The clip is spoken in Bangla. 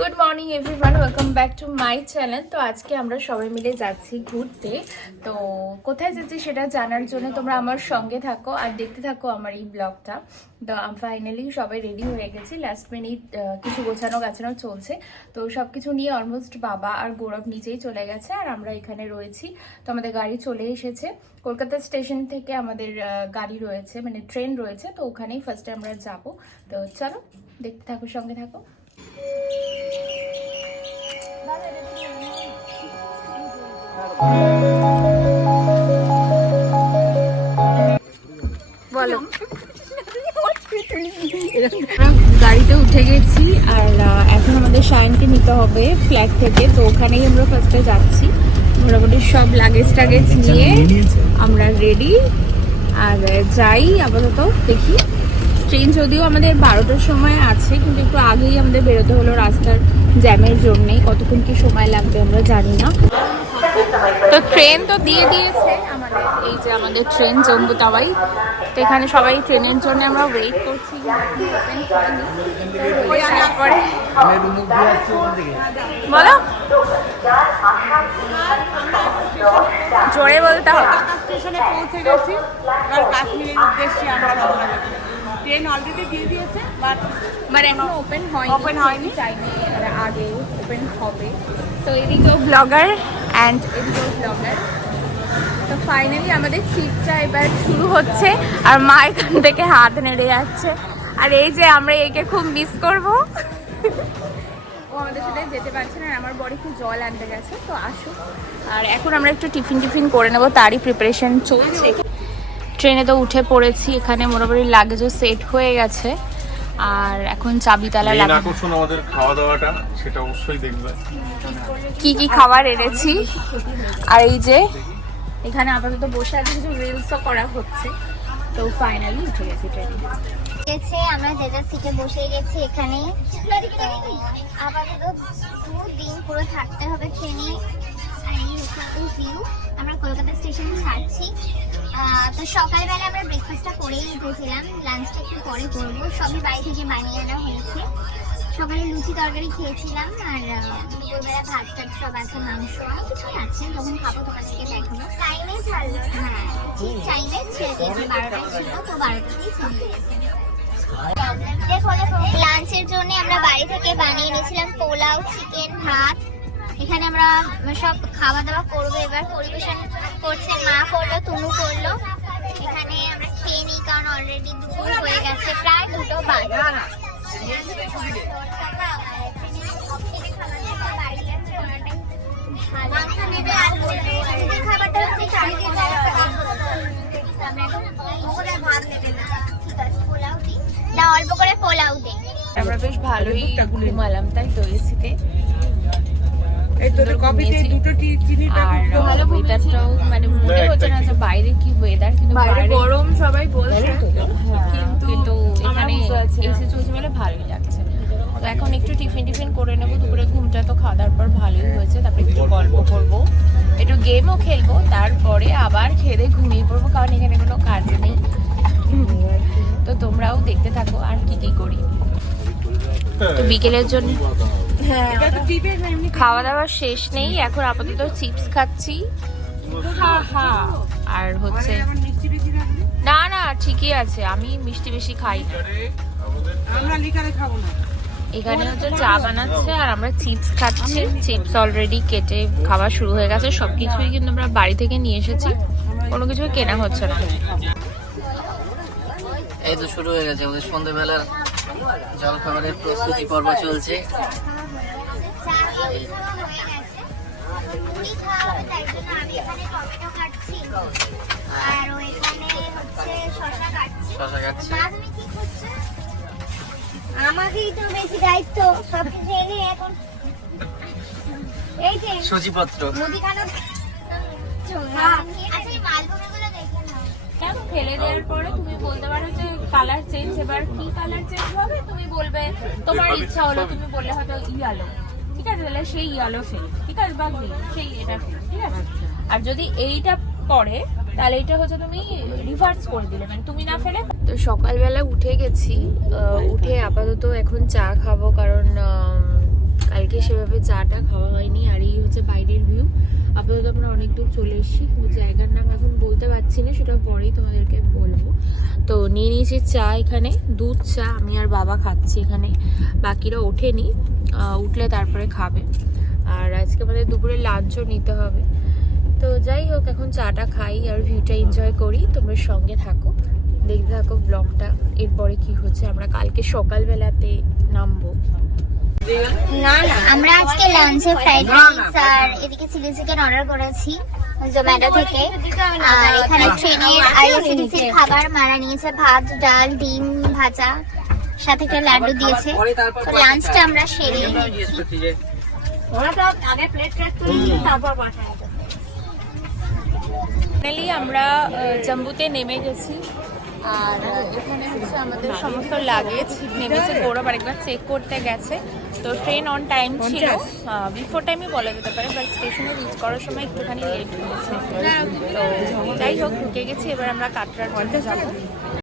Good morning everyone, welcome back to my channel. তো আজকে আমরা সবাই মিলে যাচ্ছি ঘুরতে। তো কোথায় যাচ্ছি সেটা জানার জন্য তোমরা আমার সঙ্গে থাকো আর দেখতে থাকো আমার এই ব্লগটা। তো ফাইনালি সবাই রেডি হয়ে গেছি, লাস্ট মিনিট কিছু গোছানো গাছানো চলছে। তো সব কিছু নিয়ে অলমোস্ট বাবা আর গৌরব নিচেই চলে গেছে আর আমরা এখানে রয়েছি। তো আমাদের গাড়ি চলে এসেছে, কলকাতা স্টেশন থেকে আমাদের গাড়ি রয়েছে, মানে ট্রেন রয়েছে। তো ওখানেই ফার্স্টে আমরা যাব। তো চলো দেখতে থাকো, সঙ্গে থাকো। বলো, গাড়িতে উঠে গেছি আর এখন আমাদের সায়নকে নিতে হবে ফ্ল্যাট থেকে। তো ওখানেই আমরা ফার্স্টে যাচ্ছি। মোটামুটি সব লাগেজ টাগেজ নিয়ে আমরা রেডি আর যাই। আপাতত দেখি, ট্রেন যদিও আমাদের 12টার সময় আছে, কিন্তু একটু আগেই আমাদের বেরোতে হলো রাস্তার জ্যামের জন্যে। কতক্ষণ কি সময় লাগবে আমরা জানি না। তো ট্রেন তো দিয়ে দিয়েছে আমাদের, এই যে আমাদের ট্রেন জম্মু তাওয়াই। তো এখানে সবাই ট্রেনের জন্য আমরা ওয়েট করছি। বলো, জোরে বলতে হবে। স্টেশনে পৌঁছে গেছি, এবার কাশ্মীরের উদ্দেশ্যে আমরা রওনা দেব। ট্রেন অলরেডি দিয়ে দিয়েছে, বাট এখনো ওপেন হয়নি। চাইনি আগে ওপেন হবে। তো এদিকেও ব্লগার অ্যান্ড এদিকেও ব্লগার। তো ফাইনালি আমাদের ট্রিপটা এবার শুরু হচ্ছে আর মা এখান থেকে হাত নেড়ে যাচ্ছে। আর এই যে আমরা একে খুব মিস করব, ও আমাদের সাথে যেতে পারছে না। আর আমার বড় একটু জল আনতে গেছে, তো আসুক। আর এখন আমরা একটু টিফিন করে নেবো, তারই প্রিপারেশন চলছে। ট্রেনে তো উঠে পড়েছি, এখানে মোটামুটি লাগেজও সেট হয়ে গেছে। আর এখন চাবিতালা লাগে। আকর্ষণ আমাদের খাওয়া দাওয়াটা, সেটা অবশ্যই দেখবে কি কি খাবার এনেছি। আর এই যে এখানে আপাতত বসে আছে, কিছু রিলসও করা হচ্ছে। তো ফাইনালি উঠে গেছি ট্রেনে। আমরা যে যার সিটে বসে গেছি এখানে। আপাতত 2 দিন পুরো থাকতে হবে ট্রেনে। আর এই হচ্ছে ভিউ, আমরা কলকাতা স্টেশনে ছাড়ছি। তো সকালবেলা আমরা ব্রেকফাস্টটা করেই উঠেছিলাম, লাঞ্চটা একটু পরে করবো। সবই বাড়ি থেকে বানিয়ে আনা হয়েছে। সকালে লুচি তরকারি খেয়েছিলাম, আর দুপুরবেলা ভাত টাত সব আছে, মাংস অনেক কিছুই আছে। যখন খাবো তোমাদেরকে দেখাবো। টাইমে ছাড়লো, হ্যাঁ ঠিক টাইমে ছেড়ে দিয়েছে। 12টায় ছিল, তো 12টাতেই ছেড়ে দিয়েছে। লাঞ্চের জন্য আমরা বাড়ি থেকে বানিয়ে নিয়েছিলাম পোলাও, চিকেন, ভাত। এখানে আমরা সব খাওয়া দাওয়া করবো। এবার পরিবেশন করছে মা, করলো তুনু করলো। এখানে আমরা খেয়ে নিই, কারণ অলরেডি দুপুর হয়ে গেছে, প্রায় 2টো বাজে। খাবারটা হচ্ছে অল্প করে পোলাও দিই। আমরা বেশ ভালোই ঘুমালাম, তাই তো এসিতে। আর ভালো ওয়েদারটাও, মানে মনে হচ্ছে না যে বাইরে কি ওয়েদার, কিন্তু বাইরে গরম সবাই বলছে, কিন্তু এখানে এসি চলছে বলে ভালোই লাগছে। তো এখন একটু টিফিন করে নেবো। দুপুরে ঘুমটা তো খাওয়া দাওয়ার পর ভালোই হয়েছে। তারপরে একটু গল্প করবো, একটু গেমও খেলবো, তারপরে আবার খেয়ে ঘুমিয়ে পড়বো, কারণ এখানে কোনো কাজ নেই। তো তোমরাও দেখতে থাকো আর কি করি। তো বিকেলের জন্য খাওয়া দাওয়া শেষ নেই, এখন আপাতত চিপস খাচ্ছি। আর হচ্ছে না ঠিকই আছে, আমি মিষ্টি বেশি খাই না। এখানে হচ্ছে চা বানাচ্ছে আর আমরা চিপস খাচ্ছি। চিপস অলরেডি কেটে খাওয়া শুরু হয়ে গেছে। সবকিছুই কিন্তু আমরা বাড়ি থেকে নিয়ে এসেছি, কোনো কিছুই কেনা হচ্ছে না। এই তো শুরু হয়ে গেছে আমাদের সন্ধ্যেবেলার জলখাবারের প্রস্তুতি পর্ব চলছে। শশা কাটছি। আমাকেই তো বেশি দায়িত্ব, সবকিছু এনে এখন এই যে সূচিপত্র মুদিখানা। আচ্ছা এই মালগুলো দেখে নাও। কেন ফেলে দেওয়ার পরে তুমি বলতে পারো যে কালার চেঞ্জ, এবার কি কালার চেঞ্জ হবে তুমি বলবে, তোমার ইচ্ছা হলো তুমি বললে হয়তো ইয়েলো, ঠিক আছে, তাহলে সেই ইয়েলো ফেল, ঠিক আছে, বা গ্রিন সেই এটা ফেল, ঠিক আছে। আর যদি এইটা পরে তাহলে এটা হচ্ছে তুমি রিভার্স করে দিলে, মানে তুমি না ফেলে। তো সকালবেলা উঠে গেছি, উঠে আপাতত এখন চা খাবো, কারণ চাটা খাওয়া হয়নি। আর এই হচ্ছে বাইরের ভিউ। আপাতত আমরা অনেক দূর চলে এসেছি, জায়গার নাম এখন বলতে পারছি না, সেটা পরেই তোমাদেরকে বলবো। তো নিয়ে নিয়েছি চা, এখানে দুধ চা, আমি আর বাবা খাচ্ছি এখানে, বাকিরা ওঠেনি, উঠলে তারপরে খাবে। আর আজকে আমাদের দুপুরে লাঞ্চও নিতে হবে। তো যাই হোক, এখন চাটা খাই আর ভিউটা এনজয় করি। তোমরা সঙ্গে থাকো, দেখতে থাকো ব্লগটা। এরপরে কি হচ্ছে, আমরা কালকে সকালবেলাতে নামবো। আমরা আজকে লাঞ্চে ফ্রাইড রাইস আর এদিকে চিলি চিকেন অর্ডার করেছি জোম্যাটো থেকে। আর এখানে ট্রেনের আইআরসিটিসির খাবার মারা নিয়েছে, ভাত, ডাল, ডিম ভাজা, সাথে একটা লাড্ডু দিয়েছে। তো লাঞ্চটা আমরা সেরে নিয়েছি। ফাইনালি আমরা জম্বুতে নেমে গেছি। আর এখানে হচ্ছে আমাদের সমস্ত লাগেজ নেমেছে। গৌরব আরেকবার চেক করতে গেছে। তো ট্রেন অন টাইম ছিল, বিফোর টাইমে বলা যেতে পারে, বাট স্টেশনে রিচ করার সময় একটুখানি লেট হয়েছে। তো যাই হোক, ঢুকে গেছি। এবার আমরা কাটরার মধ্যে যাবো।